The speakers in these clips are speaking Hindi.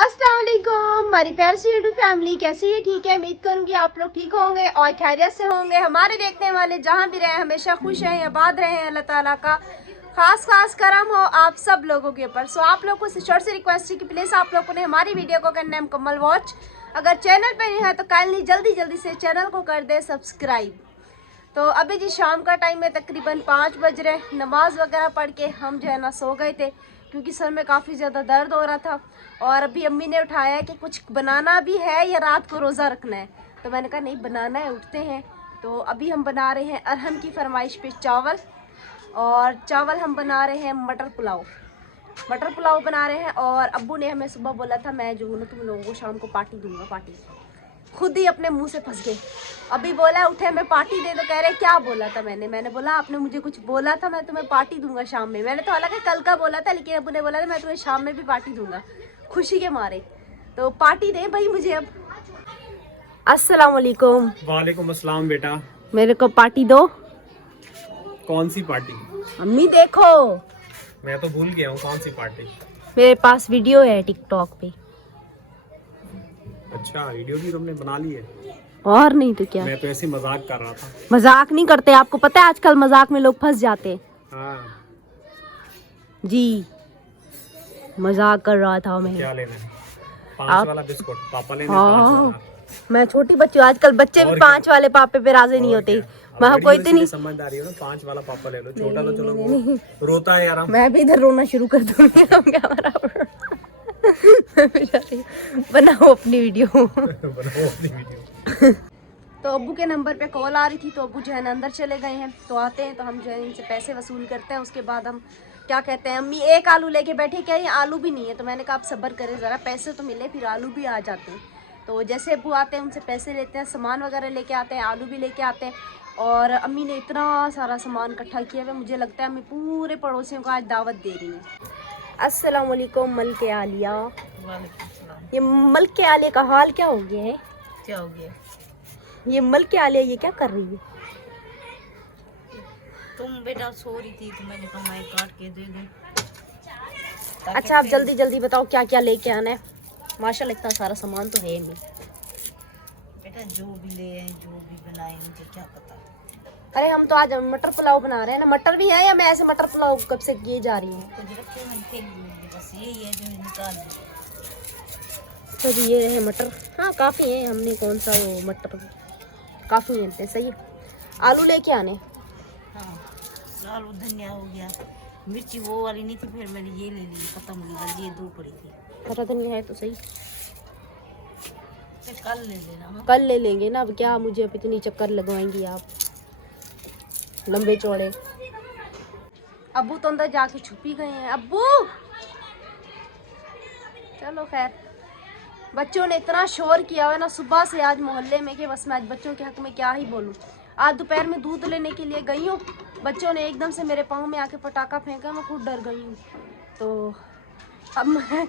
अस्सलाम वालेकुम हमारी प्यारी सी यूट्यूब फैमिली कैसी है। ठीक है, उम्मीद करूंगी आप लोग ठीक होंगे और खैरियत से होंगे। हमारे देखने वाले जहां भी रहे हमेशा खुश रहें, आबाद रहें। अल्लाह ताला का खास करम हो आप सब लोगों के ऊपर। सो आप लोगों को शॉर्ट से रिक्वेस्ट है कि प्लीज़ आप लोगों ने हमारी वीडियो को करना है मुकम्मल वॉच। अगर चैनल पर नहीं है तो काइंडली जल्दी से चैनल को कर दे सब्सक्राइब। तो अभी जी शाम का टाइम है, तकरीबन 5 बज रहे। नमाज वगैरह पढ़ के हम जो है ना सो गए थे क्योंकि सर में काफ़ी ज़्यादा दर्द हो रहा था। और अभी अम्मी ने उठाया कि कुछ बनाना भी है या रात को रोज़ा रखना है। तो मैंने कहा नहीं बनाना है, उठते हैं। तो अभी हम बना रहे हैं अरहन की फरमाइश पे चावल, और चावल हम बना रहे हैं मटर पुलाव बना रहे हैं। और अब्बू ने हमें सुबह बोला था मैं जो हूँ ना तुम लोगों को शाम को पार्टी दूंगा। पार्टी खुद ही अपने मुंह से फंस गए। अभी बोला उठे मैं पार्टी दे दो, कह रहे क्या बोला था मैंने बोला आपने मुझे कुछ बोला था, मैं तुम्हें पार्टी दूंगा शाम में। मैंने तो हालांकि कल का बोला था, लेकिन अब्बू ने बोला था मैं तुम्हें शाम में भी पार्टी दूंगा, खुशी के मारे। तो पार्टी दे भाई मुझे अब। अस्सलाम वालेकुम। वालेकुम अस्सलाम बेटा। मेरे को पार्टी दो। कौन सी पार्टी? अम्मी देखो मैं तो भूल गया हूँ कौन सी पार्टी। मेरे पास वीडियो है टिकटॉक पे। अच्छा वीडियो भी तुमने बना ली है? और नहीं तो क्या। मैं तो ऐसे मजाक कर रहा था। मजाक नहीं करते, आपको पता है आजकल मजाक में लोग फंस जाते हैं। हाँ जी मजाक कर रहा था मैं। क्या लेना है? 5 वाला बिस्कुट पापा लेने 5 हाँ वाला। मैं छोटी बच्ची हूँ, आजकल बच्चे भी 5 वाले पापे पे राजी नहीं होते। मैं कोई इतनी समझदारी हो ना, 5 वाला पापा ले लो, छोटा तो चलो वो रोता है यार। मैं भी इधर रोना शुरू कर दूंगी। बनाओ अपनी वीडियो। बनाओ अपनी वीडियो। तो अब्बू के नंबर पे कॉल आ रही थी, तो अब्बू जो है ना अंदर चले गए हैं। तो आते हैं तो हम जो है इनसे पैसे वसूल करते हैं। उसके बाद हम क्या कहते हैं, अम्मी एक आलू लेके बैठे, क्या ये आलू भी नहीं है। तो मैंने कहा आप सब्र करें ज़रा, पैसे तो मिले फिर आलू भी आ जाते हैं। तो जैसे अब्बू आते हैं उनसे पैसे लेते हैं, सामान वगैरह लेके आते हैं, आलू भी लेके आते हैं। और अम्मी ने इतना सारा सामान इकट्ठा किया हुआ, मुझे लगता है अम्मी पूरे पड़ोसियों को आज दावत दे रही है। अस्सलाम वालेकुम मलके आलिया। ये मलके आलिया का हाल क्या हो गया है? क्या हो गया? ये मलके आलिया ये क्या कर रही है? तुम बेटा सो रही थी तो मैंने कहा मैं काट के दे दूं। अच्छा आप जल्दी बताओ क्या क्या लेके आना है। माशाल्लाह इतना सारा सामान तो है नहीं। बेटा जो भी ले आए जो भी बनाए मुझे क्या पता। अरे हम तो आज मटर पुलाव बना रहे हैं ना। मटर भी है या मैं ऐसे मटर पुलाव कब से किए जा रही हूँ। कुछ रखे मैंने फेंक दूंगी, बस यही है जो निकाल दी। तो जी ये रहे मटर। हाँ काफ़ी है, हमने कौन सा वो मटर काफ़ी मिलते हैं। सही है। आलू लेके आने। हाँ आलू धनिया हो गया, मिर्ची वो वाली नहीं थी, फिर मैंने ये ले ली, खत्म हो गई, ये 2 पड़ी थी। हरा धनिया है तो सही, फिर कल ले लेना। हाँ कल ले लेंगे ना। अब क्या मुझे अब इतनी चक्कर लगवाएंगी आप लंबे चौड़े। अब्बू तो अंदर जाके छुप ही गए हैं। अब्बू चलो खैर, बच्चों ने इतना शोर किया हुआ है ना सुबह से आज मोहल्ले में कि बस मैं आज बच्चों के हक में क्या ही बोलूँ। आज दोपहर में दूध लेने के लिए गई हूँ, बच्चों ने एकदम से मेरे पाँव में आके पटाखा फेंका, मैं खुद डर गई हूँ। तो अब मैं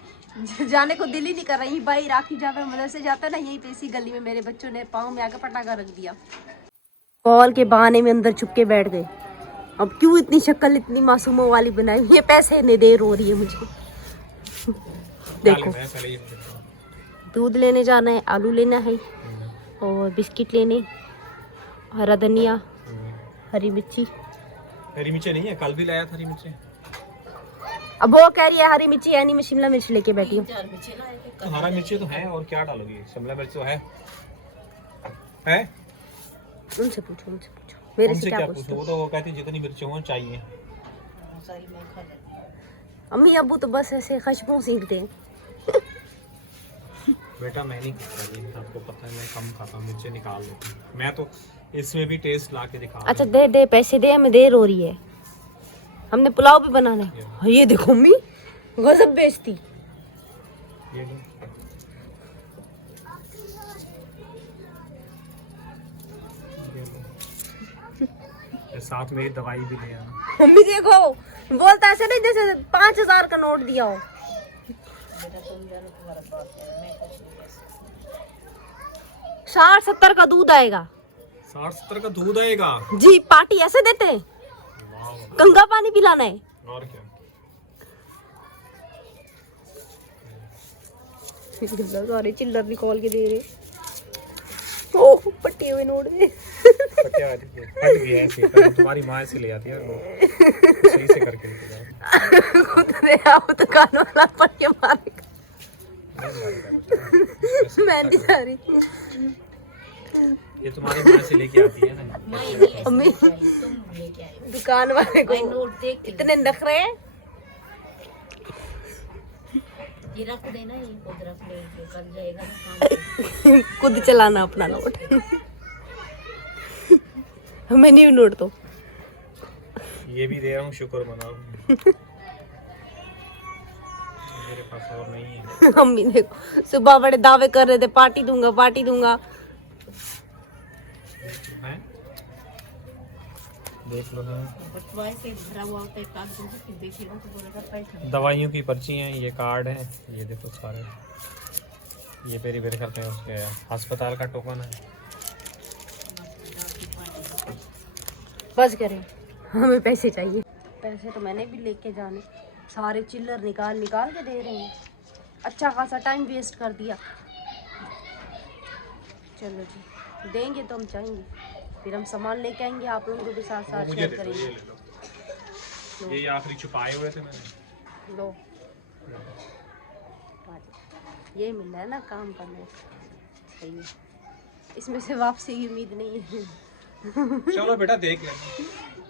जाने को दिल ही नहीं कर रही। भाई राखी जहाँ पे मदरसे जाता है ना, यही पे इसी गली में मेरे बच्चों ने पाँव में आके पटाखा रख दिया। कॉल के बहाने में अंदर छुप के बैठ गए। अब क्यों इतनी शक्ल इतनी मासूमों वाली बनाई हुई है। पैसे ने देर हो रही है मुझे। देखो दूध लेने जाना है, आलू लेना है और बिस्किट लेने, हरा धनिया, हरी मिर्ची नहीं है, कल भी लाया था हरी मिर्ची। अब वो कह रही है हरी मिर्ची है नहीं, मैं शिमला मिर्च लेके बैठी हूँ। तो हरा मिर्ची तो है और क्या डालोगी? शिमला मिर्च तो है। उनसे पूछो मेरे से क्या पूछो? वो तो वो कहती जितनी मिर्ची हो चाहिए। अम्मी अब्बू तो बस ऐसे खुशबू सीखते हैं। बेटा मैं नहीं खाता ये, आपको पता है मैं कम खाता हूँ, मिर्ची निकाल देती हूँ मैं तो। इसमें भी टेस्ट ला के दिखा। अच्छा दे पैसे दे, हमें देर हो रही है, हमने पुलाव भी बनाना है। ये देखो अम्मी गजब बेइज्जती। ये लो। साथ में दवाई भी ले आना। मम्मी देखो बोलता ऐसे नहीं जैसे 5000 का नोट दिया हो। 60-70 का दूध आएगा। 60-70 का दूध आएगा जी। पार्टी ऐसे देते हैं, गंगा पानी पिलाना है। और क्या। सारे चिल्लर निकाल के दे रहे। ओह पट्टे हुए नोट दे। फट गया ऐसे, तुम्हारी माँ ऐसे ले आती है वो सही से करके लेके जाओ। खुद ले आओ दुकान वाला पट्टे मारेगा। मैं नहीं जा रही। ये तुम्हारी माँ से लेके आती है ना। अम्मी दुकान वाले को नोट देख इतने नखरे हैं। ये रख देना, ये खुद रख ले, जो कर जाएगा ना काम। खुद चलाना अपना नोट। हमें नहीं नोट तो ये भी दे रहा हूँ, शुक्र मनाओ। मेरे पास और नहीं है। अम्मी देखो सुबह बड़े दावे कर रहे थे, पार्टी दूंगा पार्टी दूंगा। हैं? देख लो हाँ। बटवा से भरा हुआ होता है कागज से, फिर देखेगा तो बोलेगा पैसा। दवाइयों की पर्ची हैं, ये कार्ड है, ये देखो सारे, ये पेरी पेरी करते हैं उसके अस्पताल का टोकन है। बस करें, हमें पैसे चाहिए। पैसे तो मैंने भी लेके जाने, सारे चिल्लर निकाल निकाल के दे रहे हैं। अच्छा खासा टाइम वेस्ट कर दिया। चलो जी, देंगे तो हम चाहेंगे, फिर हम सामान लेके आएंगे, आप लोगों को भी साथ साथ मुझे शेयर दे दो, करेंगे। ये आखिरी छुपाए हुए थे मैंने। लो ये मिल रहा है ना काम करने, सही है। इसमें से वापसी की उम्मीद नहीं है। चलो बेटा देख लेना।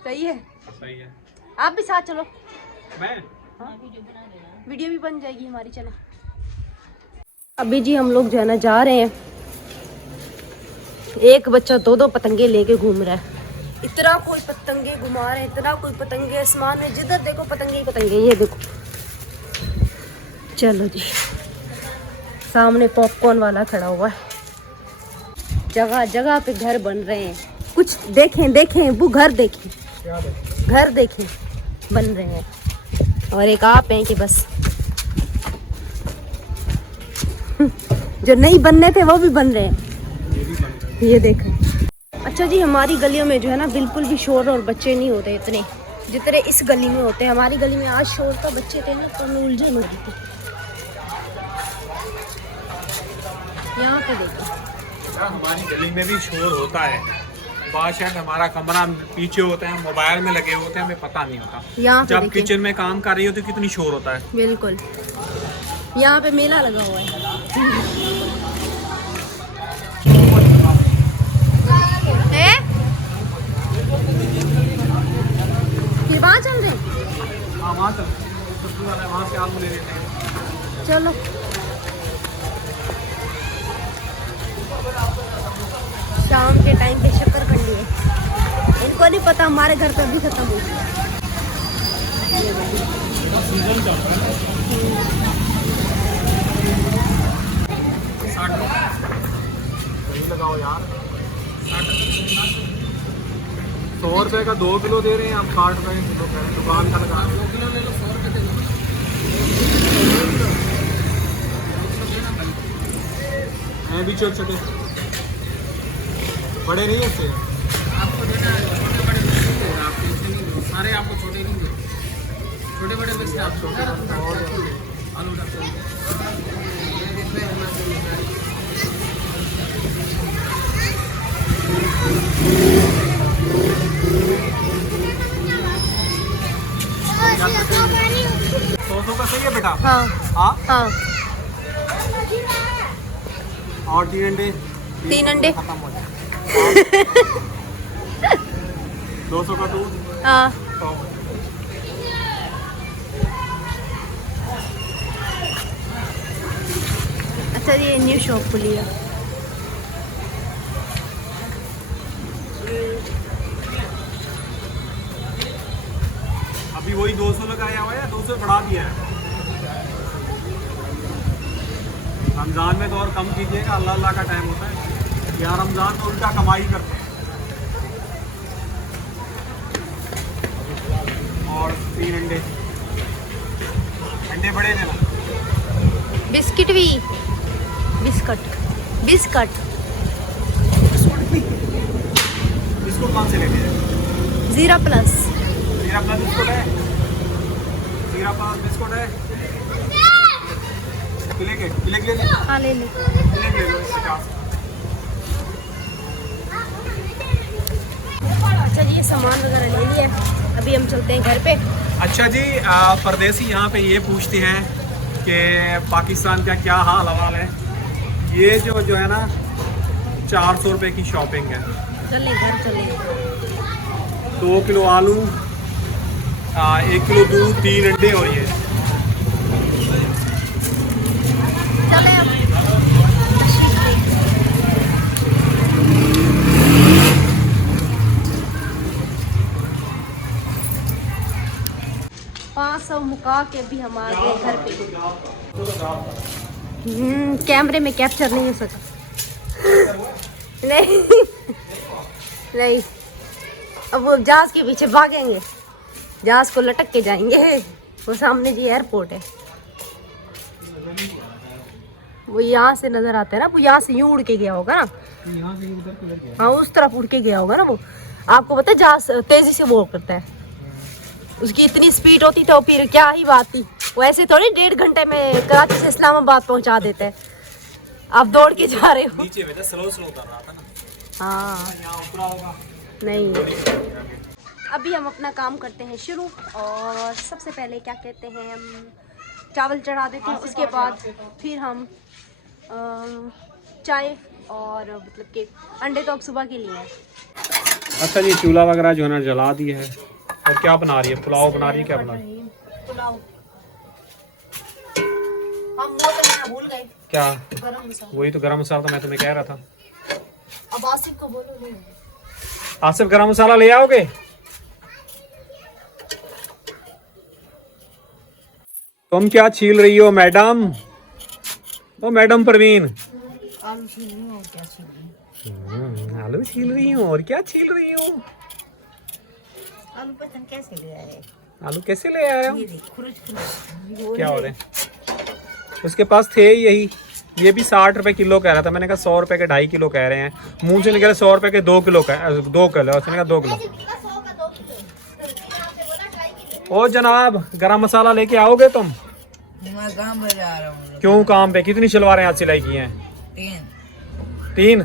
सही है, सही है। आप भी साथ चलो। मैं वीडियो भी बन जाएगी हमारी। चलो अभी जी हम लोग जो है ना जा रहे हैं। एक बच्चा दो दो पतंगे लेके घूम रहा है। इतना कोई पतंगे घुमा रहे हैं, इतना कोई पतंगे आसमान में, जिधर देखो पतंगे ही पतंगे। ये देखो, चलो जी, सामने पॉपकॉर्न वाला खड़ा हुआ है। जगह जगह पे घर बन रहे हैं। कुछ देखें देखें वो घर देखें, घर देखें बन रहे हैं। और एक आप हैं कि बस जो नहीं बनने थे वो भी बन रहे हैं। ये देखें। अच्छा जी, हमारी गलियों में जो है ना बिल्कुल भी शोर और बच्चे नहीं होते इतने जितने इस गली में होते हैं। हमारी गली में आज शोर का बच्चे थे ना तो मैं उलझन हो गई थी। यहाँ पे देखो, हमारी गली में भी शोर होता है। बादशाह हमारा कमरा पीछे होता है, मोबाइल में लगे होते हैं, हमें पता नहीं होता। यहाँ पे जब देखिए, किचन में काम कर रही हो तो कितनी शोर होता है। बिल्कुल यहाँ पे मेला लगा हुआ है। फिर वहाँ चल रहे हैं। हाँ वहाँ चल, वहाँ से आलू ले लेते हैं। चलो शाम के टाइम पे शक्करकंडी है। इनको नहीं पता हमारे घर पे भी खत्म हो गया। लगाओ यार, 100 रुपए का 2 किलो दे रहे हैं, आप 60 रुपए का किलो कह रहे हैं। दुकान का लगा 2 किलो ले लो, 100 रुपए दे दो। मैं भी छोटे छोटे बड़े नहीं होते आपको देना है, छोटे बड़े नहीं होगा, आप टेंशन नहीं लो, सारे आपको छोटे नहीं दो, छोटे बड़े बच्चे आप छोटे आलू रखते हैं। तो का सही है बेटा। हाँ हाँ हाँ, और 3 अंडे, 3 अंडे खत्म हो जाए। 200 का दूध। हाँ। 100। अच्छा ये न्यू शॉप खुली है। अभी वही 200 लगाया हुआ है, 200 बढ़ा दिया है। रमज़ान में तो और कम कीजिएगा, अल्लाह अल्लाह का टाइम होता है। यार रमज़ान में उल्टा कमाई करते हैं। और 3 अंडे, अंडे बड़े देना। बिस्किट भी, बिस्कट बिस्कट बिस्कुट कौन से लेते हैं? जीरा प्लस। जीरा प्लस बिस्कुट है, जीरा प्लस बिस्कुट है। हाँ ले ले। अच्छा जी, ये सामान वगैरह ले लिया, अभी हम चलते हैं घर पे। अच्छा जी, परदेसी यहाँ पे ये पूछते हैं कि पाकिस्तान का क्या हाल हवाल है। ये जो है ना 400 रुपये की शॉपिंग है। चले घर चले। 2 किलो आलू, 1 किलो दूध, 3 अंडे और ये। चले अब। पाँच 500 मुका के भी हम आ गए घर पे। कैमरे में कैप्चर नहीं हो सका। नहीं नहीं, अब वो जहाज के पीछे भागेंगे, जहाज को लटक के जाएंगे। वो सामने जी एयरपोर्ट है, वो यहाँ से नजर आता है ना, वो यहाँ से यूं उड़ के गया होगा ना, हाँ उस तरफ उड़ के गया होगा ना वो। आपको पता है जहाज तेजी से वो करता है, उसकी इतनी स्पीड होती तो फिर क्या ही बात थी। वो ऐसे थोड़ी 1.5 घंटे में कराची से इस्लामाबाद पहुंचा देते हैं। आप दौड़ के जा रहे हो। नीचे में तो स्लो उतर रहा था ना। हाँ यहाँ ऊपरा होगा। नहीं, अभी हम अपना काम करते हैं शुरू। और सबसे पहले क्या कहते हैं, हम चावल चढ़ा देते हैं, उसके बाद फिर हम चाय और मतलब कि अंडे तो अब सुबह के लिए हैं। अच्छा जी, चूल्हा वगैरह जो है ना जला दिया है। और क्या बना रही है? पुलाव बना रही है? क्या बना रही है? पुलाव। हम वो तो लेना भूल गए। क्या? गरम मसाला। वही तो गरम मसाला तो मैं तुम्हें कह रहा था। अब आसिफ को बोलो नहीं। आसिफ गरम मसाला ले आओगे? तुम क्या छील रही हो मैडम? ओ मैडम परवीन, आलू छील रही हूँ और क्या छील रही हूँ। आलू छील रही हूँ और क्या छील रही हूँ? आलू पता नहीं कैसे ले आए। आलू कैसे ले आया हो? ये देख खुरच क्या हो रहे हैं? उसके पास थे यही, ये भी 60 रुपए किलो कह रहा था। मैंने कहा 100 रुपए के 2.5 किलो कह रहे हैं। मुंह से निकले 100 रुपए के 2 किलो का 2 किलो। उसने कहा 2 किलो। ओ जनाब, गरम मसाला लेके आओगे तुम? मैं काम पे जा रहा हूँ। क्यों काम पे? कितनी शलवारें आज सिलाई की हैं? 3।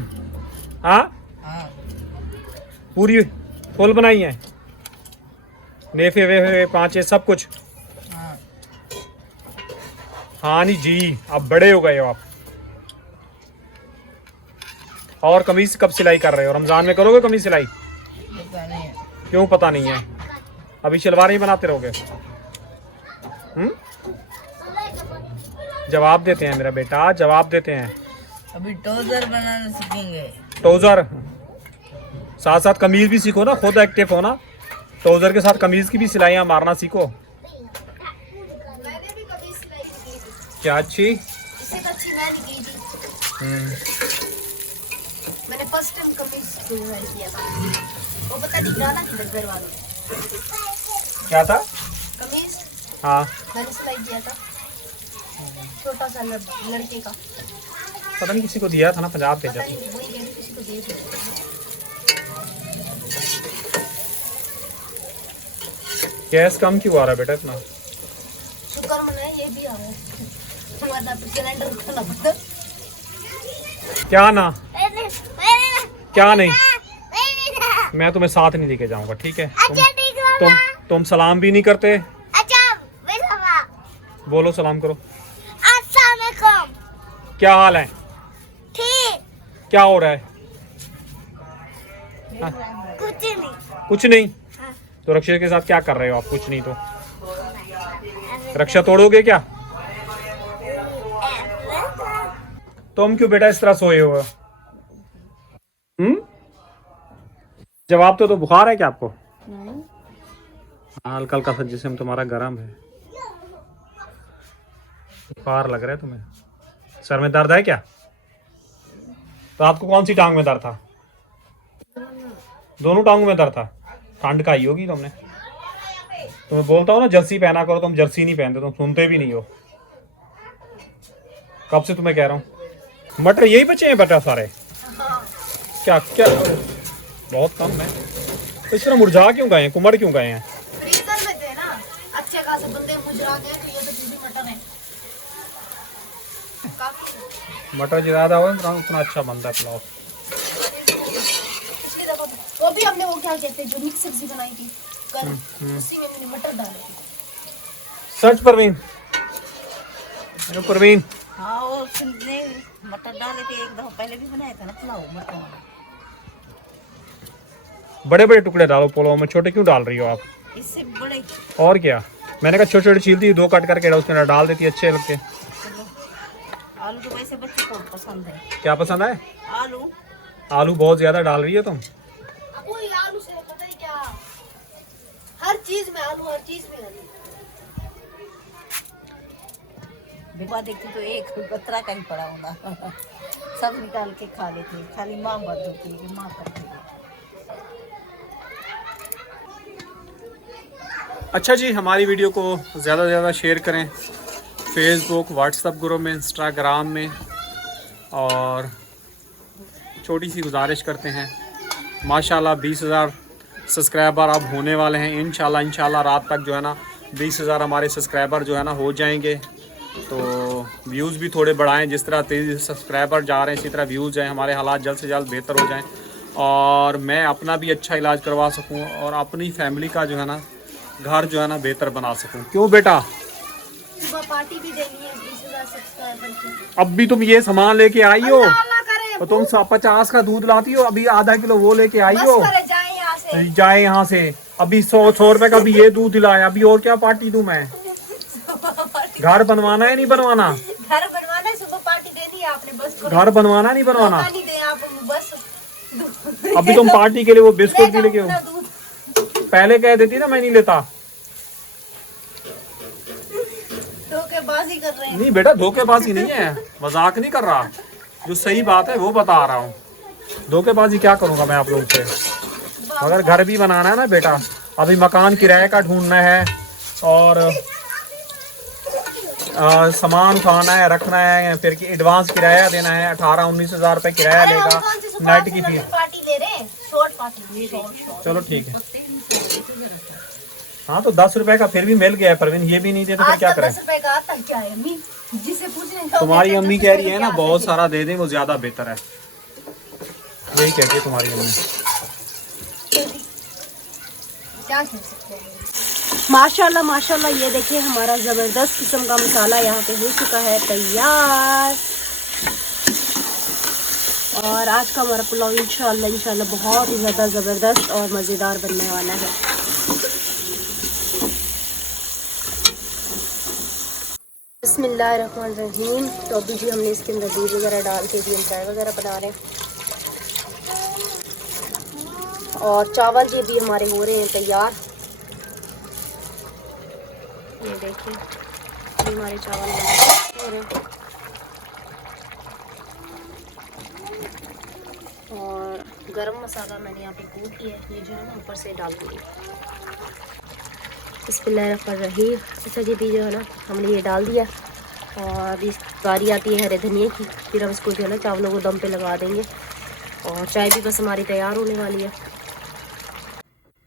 हाँ, पूरी फुल बनाई हैं? नेफे वेफे 5 सब कुछ? हाँ नहीं जी, अब बड़े हो गए हो आप। और कमीज कब सिलाई कर रहे हो? रमजान में करोगे कमीज सिलाई? पता नहीं है। क्यों पता नहीं है? अभी शलवार ही बनाते रहोगे? जवाब देते हैं मेरा बेटा, जवाब देते हैं। अभी ट्राउजर बनाना सीखेंगे। ट्राउजर साथ साथ कमीज भी सीखो ना, खुद एक्टिव हो ना। ट्राउजर के साथ कमीज की भी सिलाइयाँ मारना सीखो। क्या अच्छी? इससे तो अच्छी मैंने की थी। मैंने फर्स्ट टाइम कमीज सिलाई किया था। वो पता नहीं डाला कि घर वालों ने। क्या था? कमीज हाँ, मैंने सिलाई किया था, छोटा सा लड़के का। पता नहीं किसी को दिया था ना, पंजाब भेजा पता था। नहीं वही कह रही किसी को दे दिया। गैस कम क्यों आ रहा है बेटा इतना? शुक्र मनाए ये भी आ रहा है, वरना तो सिलेंडर उठाना पड़ता। क्या ना? क्या नहीं? मैं तुम्हें साथ नहीं लेके जाऊंगा, ठीक है? तुम सलाम भी नहीं करते। बोलो सलाम करो। क्या हाल है? ठीक। क्या हो रहा है? हाँ? कुछ नहीं। तो रक्षा के साथ क्या कर रहे हो आप? कुछ नहीं तो रक्षा तोड़ोगे क्या? तुम क्यों बेटा इस तरह सोए हो? जवाब तो बुखार है क्या आपको? हल्का हल्का सा जिस्म तुम्हारा गर्म है, बुखार लग रहा है तुम्हें। सर में दर्द है क्या? तो आपको कौन सी टांग में दर्द था? दोनों टांगों में दर्द था। ठंड का ही होगी तुमने। तुम्हें बोलता हूँ ना जर्सी पहना करो, तुम जर्सी नहीं पहनते, तुम सुनते भी नहीं हो। कब से तुम्हें कह रहा हूँ। मटर यही बचे हैं बेटा सारे? क्या क्या बहुत कम है। तो इस तरह मुरझा क्यों गए हैं? कुमड़ क्यों गए हैं? फ्रीजर में थे ना, अच्छे खासे बंदे मुरझा गए, तो ये तो दीदी मटन है। काफी मटर ज़्यादा हो उतना अच्छा बनता है पुलाव। पिछली दफा वो भी हमने वो क्या कहते हैं जो मिक्स सब्जी बनाई थी कल, उसी में मैंने मटर डाले थे। Search Parveen, hello Parveen. हाँ वो उसने मटर डाले थे, एक दफा पहले भी बनाया था ना पुलाव मटर वाला। बड़े बड़े टुकड़े डालो पुलाव में, छोटे क्यों डाल रही हो आप? इससे बड़े और क्या, मैंने कहा छोटे छोटे छीलती 2 कट करके उसमें डाल देती, अच्छे लगते। चलो। आलू तो वैसे बच्चों को पसंद है। क्या पसंद है? आलू आलू बहुत ज्यादा डाल रही हो तुम। आपको ये आलू से पता है क्या, हर चीज में आलू, हर चीज में आलू। डिब्बा देखती तो एक कतरा का ही पड़ा होगा। सब निकाल के खा लेते, खाली माँ बद होती है कि माँ करती है। अच्छा जी, हमारी वीडियो को ज़्यादा से ज़्यादा शेयर करें फेसबुक, व्हाट्सएप ग्रुप में, इंस्टाग्राम में। और छोटी सी गुजारिश करते हैं, माशाल्लाह 20,000 सब्सक्राइबर अब होने वाले हैं। इंशाल्लाह रात तक जो है ना 20,000 हमारे सब्सक्राइबर जो है ना हो जाएंगे। तो व्यूज़ भी थोड़े बढ़ाएं, जिस तरह तेज़ सब्सक्राइबर जा रहे हैं इसी तरह व्यूज़ जाएँ, हमारे हालात जल्द से जल्द बेहतर हो जाएं और मैं अपना भी अच्छा इलाज करवा सकूं और अपनी फैमिली का जो है ना घर जो है ना बेहतर बना सकूं। क्यों बेटा? सुबह पार्टी भी देनी है 20,000 सब्सक्राइबर की। अब भी तुम ये सामान लेके आई हो अल्लाह करे, तो तुम 50 का दूध लाती हो, अभी आधा किलो वो लेके आई बस हो। करे जाए यहाँ से। जाए यहाँ से, अभी 100 रुपए का भी ये दूध दिलाया, अभी और क्या पार्टी दूं मैं? घर बनवाना है नहीं बनवाना? घर बनवाना है, सुबह पार्टी देनी है आपने, बस करो। घर बनवाना नहीं बनवाना? नहीं दे आप बस। अभी तुम पार्टी के लिए वो बिस्कुट भी लेके हो, अपना दूध पहले कह देती ना मैं नहीं लेता। धोखेबाजी कर रहे हैं। नहीं बेटा, धोखेबाजी नहीं है, मजाक नहीं कर रहा, जो सही बात है वो बता रहा हूँ। धोखेबाजी क्या करूँगा मैं आप लोगों से? मगर घर भी बनाना है ना बेटा, अभी मकान किराए का ढूंढना है और सामान उठाना है, रखना है, फिर एडवांस किराया देना है। 18-19 हज़ार रुपये किराया अरे हम देगा, कौन सी नेट की सुबह फीस। पार्टी ले रहे हैं, शॉर्ट पार्टी। चलो ठीक है। हाँ तो 10 रुपए का फिर भी मिल गया है परवीन, ये भी नहीं दे तो फिर क्या करें? 10 रुपए का आता क्या है अम्मी, जिसे पूछने जाओ तुम्हारी कहते हैं अम्मी 10 कह रुपए रही है ना क्या बहुत आता सारा दे दें, वो ज्यादा बेहतर है, यही कहती है तुम्हारी अम्मी। क्या कर सकते हैं। माशाल्लाह माशाल्लाह, ये देखिए हमारा ज़बरदस्त किस्म का मसाला यहाँ पे हो चुका है तैयार। और आज का हमारा पुलाव इंशाल्लाह बहुत ही ज़्यादा ज़बरदस्त और मज़ेदार बनने वाला है। बिस्मिल्लाहिर्रहमानिर्रहीम। तो अभी जी हमने इसके अंदर दूध वगैरह डाल के भी हम चाय वगैरह बना रहे हैं और चावल ये भी हमारे हो रहे हैं तैयार। ये देखिए ये हमारे चावल हो रहे हैं और गरम मसाला मैंने यहाँ पे कूट लिया है, ये जो है ना ऊपर से डाल दूँगी। बिस्मिल्लाहिर्रहमानिर्रहीम। अच्छा जी भी जो है ना हमने ये डाल दिया और अभी बारी आती है हरे धनिया की, फिर हम इसको जो है ना चावलों को दम पे लगा देंगे और चाय भी बस हमारी तैयार होने वाली है।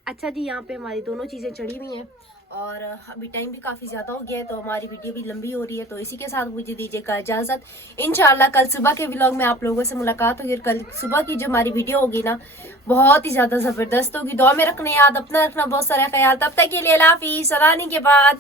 अच्छा जी, यहाँ पे हमारी दोनों चीज़ें चढ़ी हुई हैं और अभी टाइम भी काफ़ी ज़्यादा हो गया है, तो हमारी वीडियो भी लंबी हो रही है, तो इसी के साथ मुझे दीजिएगा इजाज़त। इंशाल्लाह कल सुबह के व्लॉग में आप लोगों से मुलाकात होगी और कल सुबह की जो हमारी वीडियो होगी ना बहुत ही ज़्यादा ज़बरदस्त होगी। दुआ में रखना याद, अपना रखना बहुत सारा ख्याल। तब तक के लिए अल्लाह हाफिज़, सलानी के बाद।